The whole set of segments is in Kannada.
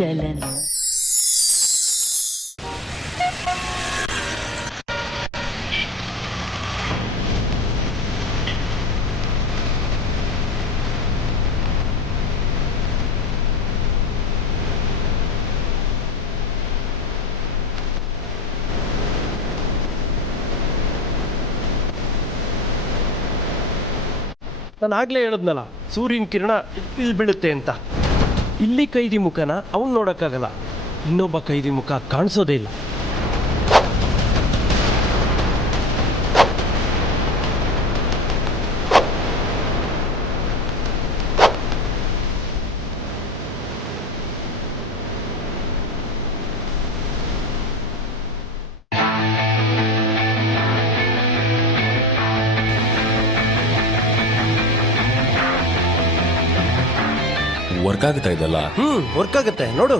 ಚಲನ. ನಾನು ಆಗ್ಲೇ ಹೇಳಿದ್ನಲ್ಲ, ಸೂರ್ಯನ ಕಿರಣ ಇಲ್ಲಿ ಬೀಳುತ್ತೆ ಅಂತ. ಇಲ್ಲಿ ಕೈದಿ ಮುಖನ ಅವನು ನೋಡೋಕ್ಕಾಗಲ್ಲ, ಇನ್ನೊಬ್ಬ ಕೈದಿ ಮುಖ ಕಾಣಿಸೋದೇ ಇಲ್ಲ. ವರ್ಕ್ ಆಗುತ್ತಾ ಇದಲ್ಲ? ವರ್ಕ್ ಆಗುತ್ತೆ ನೋಡು.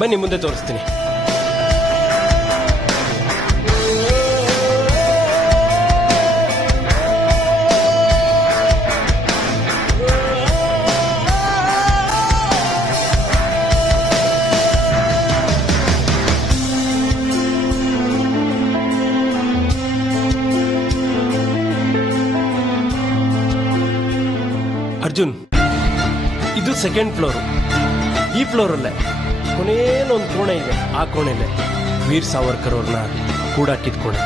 ಬನ್ನಿ ಮುಂದೆ ತೋರಿಸ್ತೀನಿ. ಅರ್ಜುನ್, ಇದು ಸೆಕೆಂಡ್ ಫ್ಲೋರು. ಈ ಫ್ಲೋರಲ್ಲೇ ಕೊನೆಯಲ್ಲೊಂದು ಕೋಣೆ ಇದೆ. ಆ ಕೋಣೆಲೆ ವೀರ್ ಸಾವರ್ಕರ್ ಅವ್ರನ್ನ ಕೂಡಾಕಿದ ಕೋಣೆ.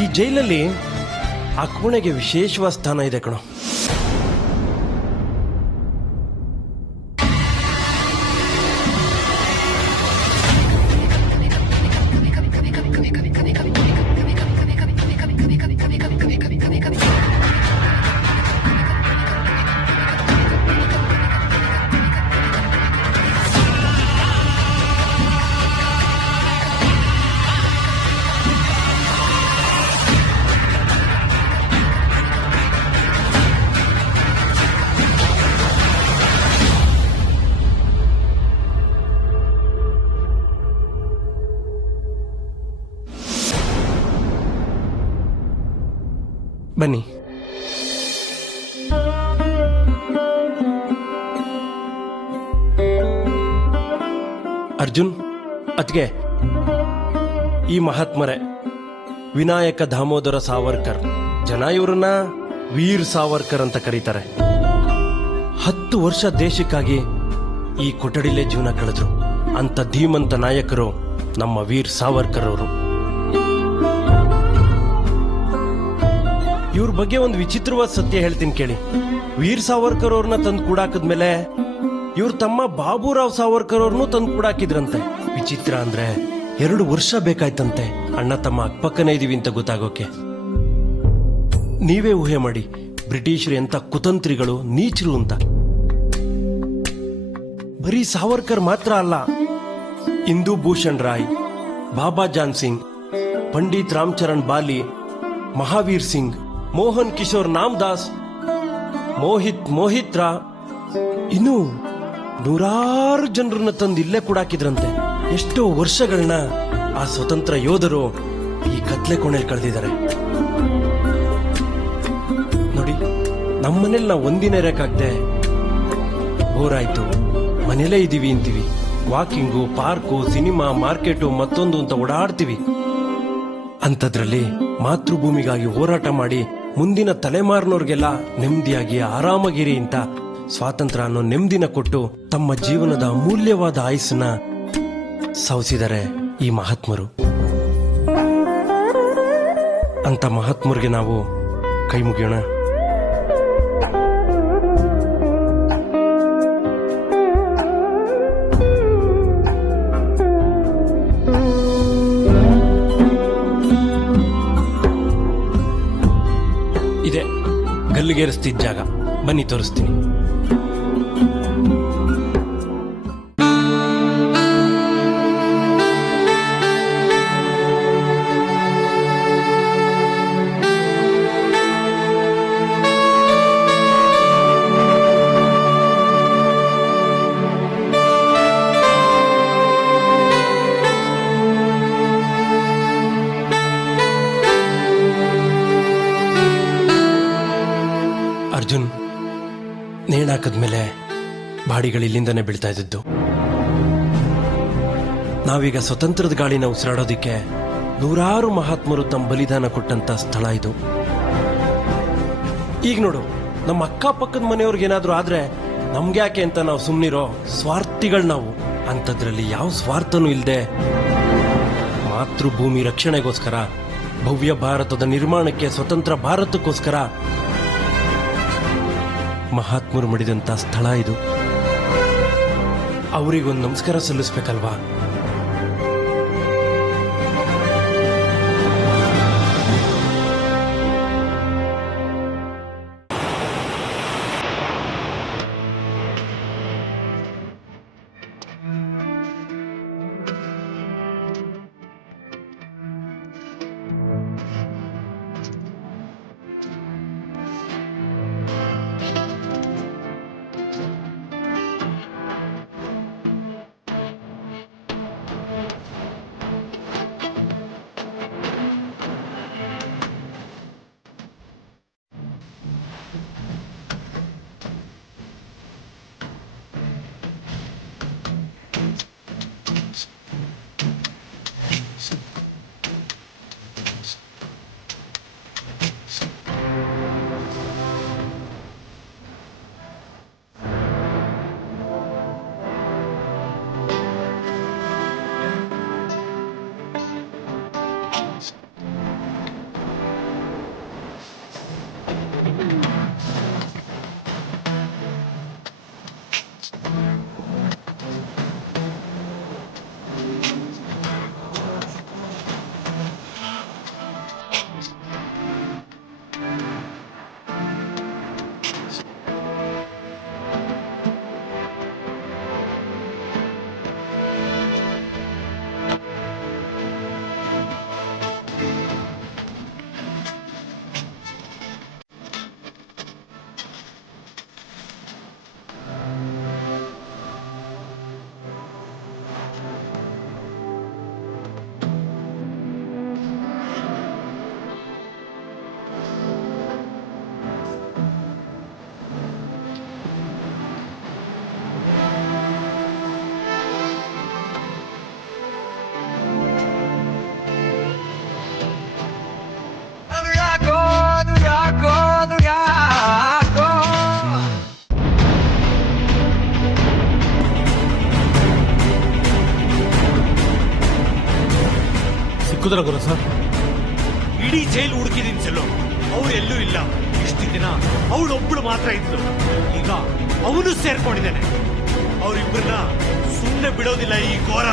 ಈ ಜೈಲಲ್ಲಿ ಆ ಕೋಣೆಗೆ ವಿಶೇಷವಾದ ಸ್ಥಾನ ಇದೆ ಕಣೋ. ಬನ್ನಿ. ಅರ್ಜುನ್, ಅದ್ಗೆ ಈ ಮಹಾತ್ಮರೇ ವಿನಾಯಕ ದಾಮೋದರ ಸಾವರ್ಕರ್. ಜನ ಇವ್ರನ್ನ ವೀರ್ ಸಾವರ್ಕರ್ ಅಂತ ಕರೀತಾರೆ. 10 ವರ್ಷ ದೇಶಕ್ಕಾಗಿ ಈ ಕೊಠಡಿಲೇ ಜೀವನ ಕಳೆದ್ರು. ಅಂತ ಧೀಮಂತ ನಾಯಕರು ನಮ್ಮ ವೀರ್ ಸಾವರ್ಕರ್ ಅವರು. ಇವ್ರ ಬಗ್ಗೆ ಒಂದು ವಿಚಿತ್ರವಾದ ಸತ್ಯ ಹೇಳ್ತೀನಿ ಕೇಳಿ. ವೀರ್ ಸಾವರ್ಕರ್ ಅವ್ರನ್ನ ತಂದು ಕೂಡಾಕಿದ್ಮೇಲೆ ಇವ್ರ ತಮ್ಮ ಬಾಬುರಾವ್ ಸಾವರ್ಕರ್ ಅವ್ರನ್ನೂ ತಂದು ಕೂಡಾಕಿದ್ರಂತೆ. ವಿಚಿತ್ರ ಅಂದ್ರೆ 2 ವರ್ಷ ಬೇಕಾಯ್ತಂತೆ ಅಣ್ಣ ತಮ್ಮ ಅಕ್ಕಪಕ್ಕನೇ ಇದೀವಿ ಅಂತ ಗೊತ್ತಾಗೋಕೆ. ನೀವೇ ಊಹೆ ಮಾಡಿ ಬ್ರಿಟಿಷರು ಎಂತ ಕುತಂತ್ರಿಗಳು, ನೀಚರು ಅಂತ. ಬರೀ ಸಾವರ್ಕರ್ ಮಾತ್ರ ಅಲ್ಲ, ಇಂದು ಭೂಷಣ್ ರಾಯ್, ಬಾಬಾ ಜಾನ್ ಸಿಂಗ್, ಪಂಡಿತ್ ರಾಮಚರಣ್ ಬಾಲಿ, ಮಹಾವೀರ್ ಸಿಂಗ್, ಮೋಹನ್ ಕಿಶೋರ್ ನಾಮದಾಸ್, ಮೋಹಿತ್ ರಾ, ಇನ್ನು 100 ಜನರನ್ನ ತಂದು ಇಲ್ಲೇ ಕೂಡಾಕಿದ್ರಂತೆ. ಎಷ್ಟೋ ವರ್ಷಗಳನ್ನ ಆ ಸ್ವತಂತ್ರ ಯೋಧರು ಈ ಕತ್ಲೆ ಕೋಣೆಯಲ್ಲಿ ಕಳೆದಿದ್ದಾರೆ ನೋಡಿ. ನಮ್ಮನೇಲಿ ನಾವು ಒಂದಿನ ಇರಕ್ಕಾಗ್ದೆ, ಬೋರ್ ಆಯ್ತು, ಮನೇಲೇ ಇದೀವಿ ಅಂತೀವಿ. ವಾಕಿಂಗು, ಪಾರ್ಕು, ಸಿನಿಮಾ, ಮಾರ್ಕೆಟು, ಮತ್ತೊಂದು ಅಂತ ಓಡಾಡ್ತೀವಿ. ಅಂಥದ್ರಲ್ಲಿ ಮಾತೃಭೂಮಿಗಾಗಿ ಹೋರಾಟ ಮಾಡಿ ಮುಂದಿನ ತಲೆಮಾರಿನವ್ರಿಗೆಲ್ಲ ನೆಮ್ಮದಿಯಾಗಿ ಆರಾಮಾಗಿರಿ ಅಂತ ಸ್ವಾತಂತ್ರ್ಯ ಅನ್ನೋ ನೆಮ್ಮದಿನ ಕೊಟ್ಟು ತಮ್ಮ ಜೀವನದ ಅಮೂಲ್ಯವಾದ ಆಯುಸ್ಸನ್ನ ಸವಿಸಿದ್ದಾರೆ ಈ ಮಹಾತ್ಮರು. ಅಂತ ಮಹಾತ್ಮರಿಗೆ ನಾವು ಕೈ ಮುಗಿಯೋಣ. ಇದೆ ಗಲ್ಲಿಗೇರಿಸ್ತಿದ್ದ ಜಾಗ, ಬನ್ನಿ ತೋರಿಸ್ತೀನಿ. ಅರ್ಜುನ್ ನೇಣಾಕದ್ಮೇಲೆ ಬಾಡಿಗಳು ಇಲ್ಲಿಂದನೇ ಬೀಳ್ತಾ ಇದ್ದದ್ದು. ನಾವೀಗ ಸ್ವತಂತ್ರದ ಗಾಳಿನ ಉಸಿರಾಡೋದಿಕ್ಕೆ ನೂರಾರು ಮಹಾತ್ಮರು ತಮ್ಮ ಬಲಿದಾನ ಕೊಟ್ಟಂತ ಸ್ಥಳ ಇದು. ಈಗ ನೋಡು, ನಮ್ಮ ಅಕ್ಕಪಕ್ಕದ ಮನೆಯವ್ರಿಗೇನಾದ್ರೂ ಆದ್ರೆ ನಮ್ಗೆ ಯಾಕೆ ಅಂತ ನಾವು ಸುಮ್ಮನಿರೋ ಸ್ವಾರ್ಥಿಗಳು ನಾವು. ಅಂಥದ್ರಲ್ಲಿ ಯಾವ ಸ್ವಾರ್ಥನೂ ಇಲ್ಲದೆ ಮಾತೃಭೂಮಿ ರಕ್ಷಣೆಗೋಸ್ಕರ, ಭವ್ಯ ಭಾರತದ ನಿರ್ಮಾಣಕ್ಕೆ, ಸ್ವತಂತ್ರ ಭಾರತಕ್ಕೋಸ್ಕರ ಮಹಾತ್ಮರು ಮಡಿದಂತ ಸ್ಥಳ ಇದು. ಅವರಿಗೊಂದು ನಮಸ್ಕಾರ ಸಲ್ಲಿಸ್ಬೇಕಲ್ವಾ? ಸಿಕ್ಕುದ್ರ ಗುರು ಸರ್? ಇಡೀ ಜೈಲು ಹುಡುಕಿದೀನಿ ಚೆಲ್ಲೋ, ಅವ್ರು ಎಲ್ಲೂ ಇಲ್ಲ. ಇಷ್ಟು ದಿನ ಅವಳೊಬ್ಳು ಮಾತ್ರ ಇದ್ಲು, ಈಗ ಅವನು ಸೇರ್ಕೊಂಡಿದ್ದಾನೆ. ಅವರಿಬ್ಬರನ್ನ ಸುಮ್ಮನೆ ಬಿಡೋದಿಲ್ಲ ಈ ಘೋರ.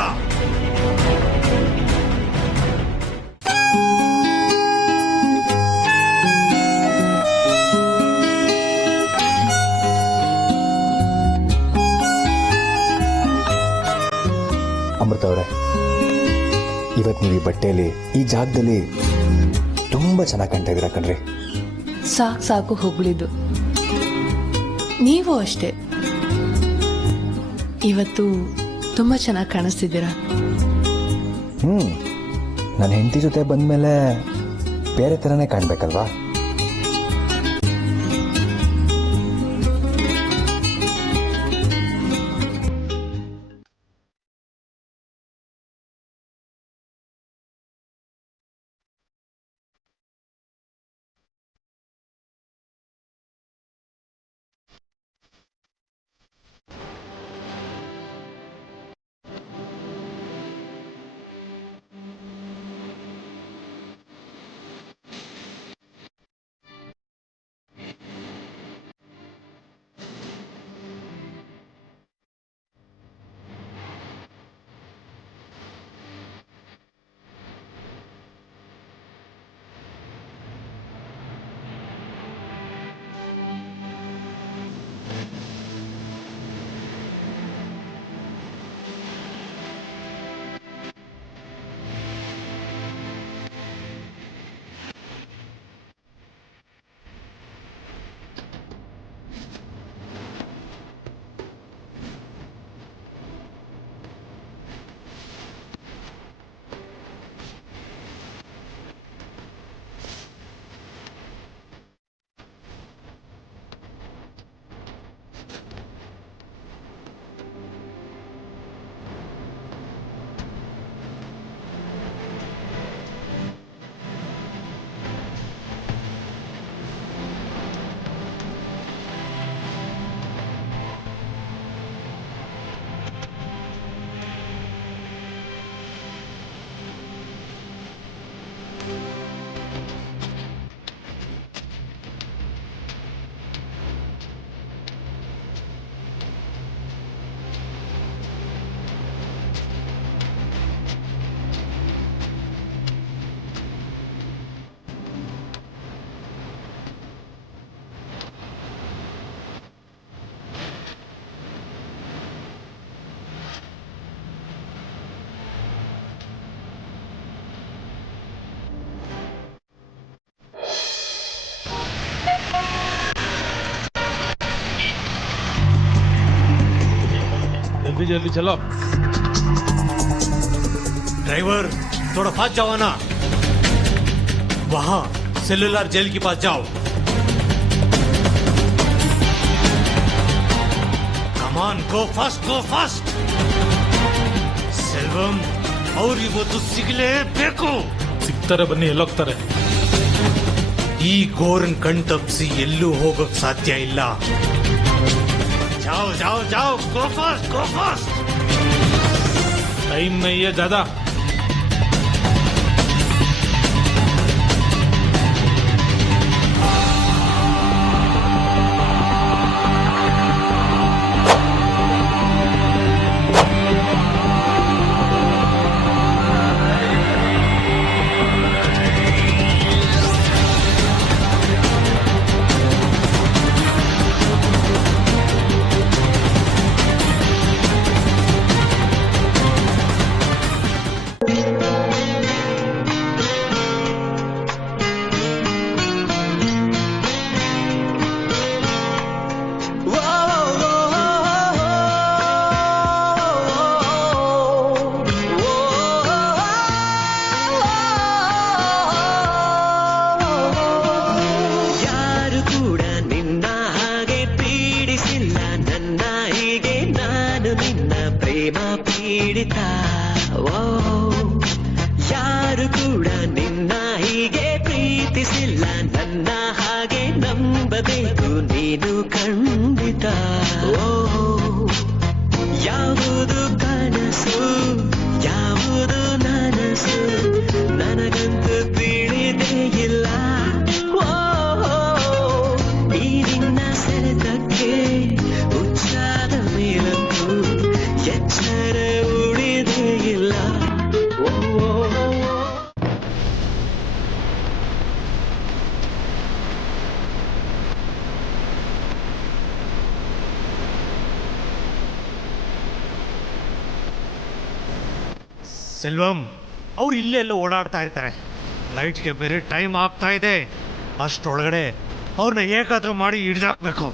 ಅಮೃತ ಅವರೇ, ಇವತ್ತು ನೀವು ಈ ಬಟ್ಟೆಯಲ್ಲಿ, ಈ ಜಾಗದಲ್ಲಿ ತುಂಬಾ ಚೆನ್ನಾಗಿ ಕಾಣ್ತಾ ಇದ್ದೀರಾ ಕಣ್ರಿ. ಸಾಕು ಹೊಗಳಿದ್ದು. ನೀವು ಅಷ್ಟೇ, ಇವತ್ತು ತುಂಬಾ ಚೆನ್ನಾಗಿ ಕಾಣಿಸ್ತಿದ್ದೀರಾ. ನನ್ನ ಹೆಂಡತಿ ಜೊತೆ ಬಂದ್ಮೇಲೆ ಬೇರೆ ಥರನೇ ಕಾಣ್ಬೇಕಲ್ವಾ? जल्दी चलो। ड्राइवर थोड़ा फास्ट जाओ ना, वहां सेलुलर जेल के पास जाओ। कमान गो फास्ट ಸೆಲ್ವಂ ಅವ್ರು ಇವತ್ತು ಸಿಗಲೇಬೇಕು. ಸಿಗ್ತಾರೆ, ಬನ್ನಿ. ಎಲ್ಲೋಗ್ತಾರೆ? ಈ ಗೋರನ್ ಕಣ್ ತಪ್ಪಿಸಿ ಎಲ್ಲೂ ಹೋಗಕ್ ಸಾಧ್ಯ ಇಲ್ಲ. ಜಾओ जाओ जाओ, गो फास्ट। टाइम नहीं है ज्यादा। ಯಾರು ಕೂಡ ನಿನ್ನ ಹೀಗೆ ಪ್ರೀತಿಸಿಲ್ಲ, ನನ್ನ ಹಾಗೆ ನಂಬಬೇಕು ನೀನು ಖಂಡಿತ. ಯಾವುದು ಕನಸು ಯಾವುದು ನನಸು ನನಗಂತೂ ತಿಳಿದೇ ಇಲ್ಲ. ಈ ನಿನ್ನ ಸೆಳೆತಕ್ಕೆ ಹುಚ್ಚಾದ ಮೇಲಂತೂ ಎಚ್ಚರ ಉಳಿದೇ ಇಲ್ಲ. ಸೆಲ್ವಂ ಅವ್ರು ಇಲ್ಲೆಲ್ಲ ಓಡಾಡ್ತಾ ಇರ್ತಾರೆ. ಲೈಟ್ಗೆ ಬೇರೆ ಟೈಮ್ ಆಗ್ತಾ ಇದೆ. ಅಷ್ಟರೊಳಗಡೆ ಅವ್ರನ್ನ ಹೇಗಾದ್ರೂ ಮಾಡಿ ಹಿಡಿದಾಕ್ಬೇಕು.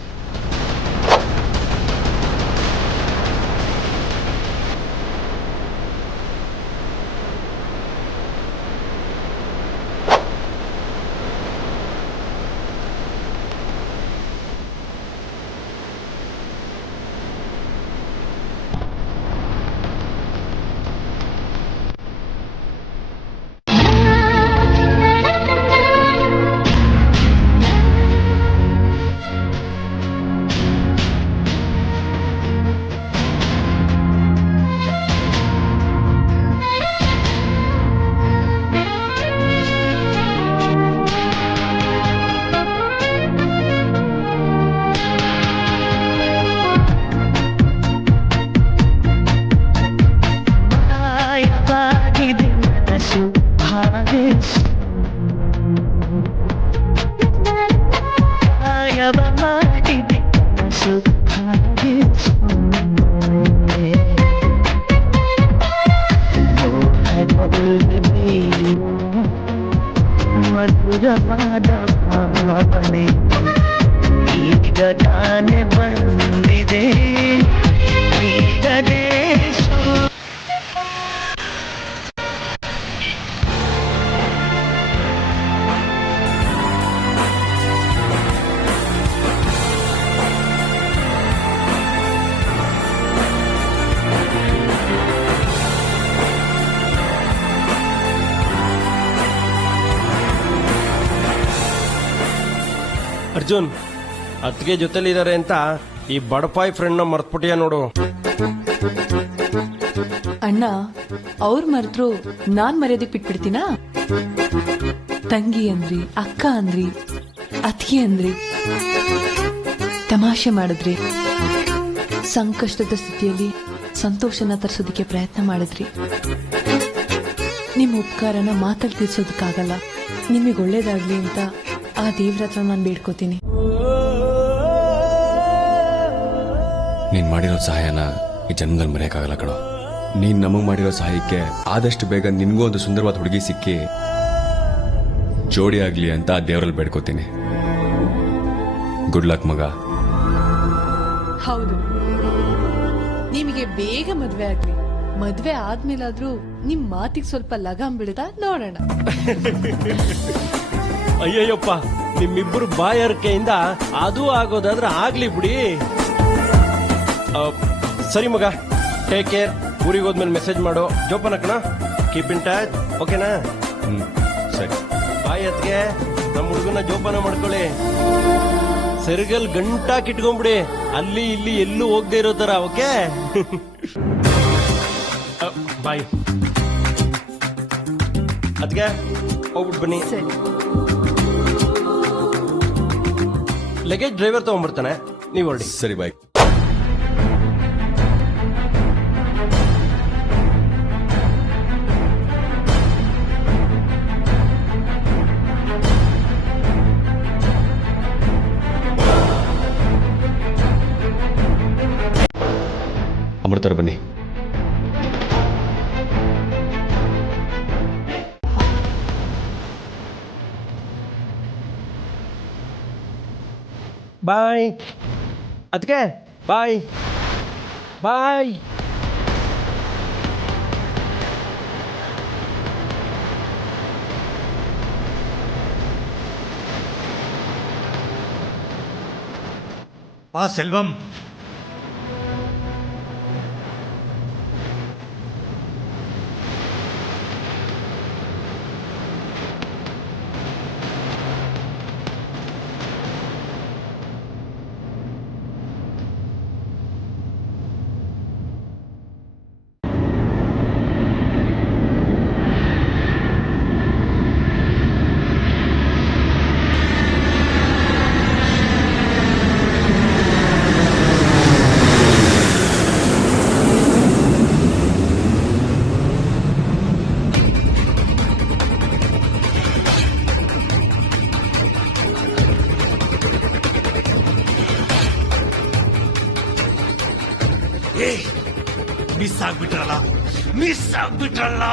ಈಗ ತಾನೆ ಬಂದಿದೆ ಅರ್ಜುನ್, ಅತ್ತಿಗೆ ಜೊತೆಲಿದ್ದಾರೆ ಅಂತ ಈ ಬಡಪಾಯಿ ಫ್ರೆಂಡ್ನ ಮರ್ತ್ಬಿಟ್ಟಿಯ ನೋಡು. ಅಣ್ಣ, ಅವ್ರು ಮರೆತ್ರು ನಾನ್ ಮರ್ಯಾದೆ ಬಿಟ್ಬಿಡ್ತೀನಾ? ತಂಗಿ ಅಂದ್ರಿ, ಅಕ್ಕ ಅಂದ್ರಿ, ಅತ್ತಿಗೆ ಅಂದ್ರಿ, ತಮಾಷೆ ಮಾಡಿದ್ರಿ, ಸಂಕಷ್ಟದ ಸ್ಥಿತಿಯಲ್ಲಿ ಸಂತೋಷನ ತರಿಸೋದಕ್ಕೆ ಪ್ರಯತ್ನ ಮಾಡಿದ್ರಿ. ನಿಮ್ಮ ಉಪಕಾರನ ಮಾತಲ್ಲಿ ತೀರ್ಸೋದಕ್ಕಾಗಲ್ಲ. ನಿಮಗೆ ಒಳ್ಳೇದಾಗ್ಲಿ ಅಂತ ಆ ದೇವ್ರ ಹತ್ರ ನಾನು ಬೇಡ್ಕೋತೀನಿ. ನೀನ್ ಮಾಡಿರೋ ಸಹಾಯನ ಈ ಜನ್ಮದಲ್ಲಿ ಮರೆಯಕ್ಕಾಗಲ್ಲ ಕಣೋ. ನೀನ್ ನಮಗ್ ಮಾಡಿರೋ ಸಹಾಯಕ್ಕೆ ಆದಷ್ಟು ಬೇಗ ನಿನ್ಗೂ ಒಂದು ಸುಂದರವಾದ ಹುಡುಗಿ ಸಿಕ್ಕಿ ಜೋಡಿ ಆಗ್ಲಿ ಅಂತ ದೇವರಲ್ಲಿ ಬೇಡ್ಕೋತೀನಿ. ಗುಡ್ ಲಕ್ ಮಗ. ಹೌದು, ನಿಮಗೆ ಬೇಗ ಮದ್ವೆ ಆಗ್ಲಿ. ಮದ್ವೆ ಆದ್ಮೇಲಾದ್ರೂ ನಿಮ್ ಮಾತಿಗೆ ಸ್ವಲ್ಪ ಲಗಾಮ್ ಬಿಡದ ನೋಡೋಣ. ಅಯ್ಯಯ್ಯಪ್ಪ, ನಿಮ್ಮಿಬ್ಬರು ಬಾಯರ್ಕೆಯಿಂದ ಅದು ಆಗೋದಾದ್ರೆ ಆಗ್ಲಿ ಬಿಡಿ. ಸರಿ ಮಗ, ಟೇಕ್ ಕೇರ್. ಊರಿಗೆ ಹೋದ್ಮೇಲೆ ಮೆಸೇಜ್ ಮಾಡು. ಜೋಪಾನ ಕಣ, ಕೀಪ್ ಇನ್ ಟಚ್, ಓಕೆನಾ? ಸರಿ. ಬಾಯ್ ಅತ್ಗೆ, ನಮ್ಮ ಹುಡುಗನ ಜೋಪಾನ ಮಾಡ್ಕೊಳ್ಳಿ. ಸೆರಗಲ್ ಗಂಟಾಕ್ ಇಟ್ಕೊಂಡ್ಬಿಡಿ, ಅಲ್ಲಿ ಇಲ್ಲಿ ಎಲ್ಲೂ ಹೋಗದೆ ಇರೋ ತರ, ಓಕೆ? ಬಾಯ್ ಅದ್ಗೆ, ಹೋಗ್ಬಿಟ್ಟು ಬನ್ನಿ. ಸರಿ. ಲಗೇಜ್ ಡ್ರೈವರ್ ತಗೊಂಡ್ಬರ್ತಾನೆ, ನೀವು ಹೊರಡಿ. ಸರಿ ಬಾಯ್. ಅಮೃತವ್ರ ಬನ್ನಿ. ಬಾಯ್ ಅದಕ್ಕೆ, ಬಾಯ್ ಬಾಯ್. ಬಾ ಸೆಲ್ವಂ. ಮಿಸ್ ಆಗ್ಬಿಟ್ರಲ್ಲ.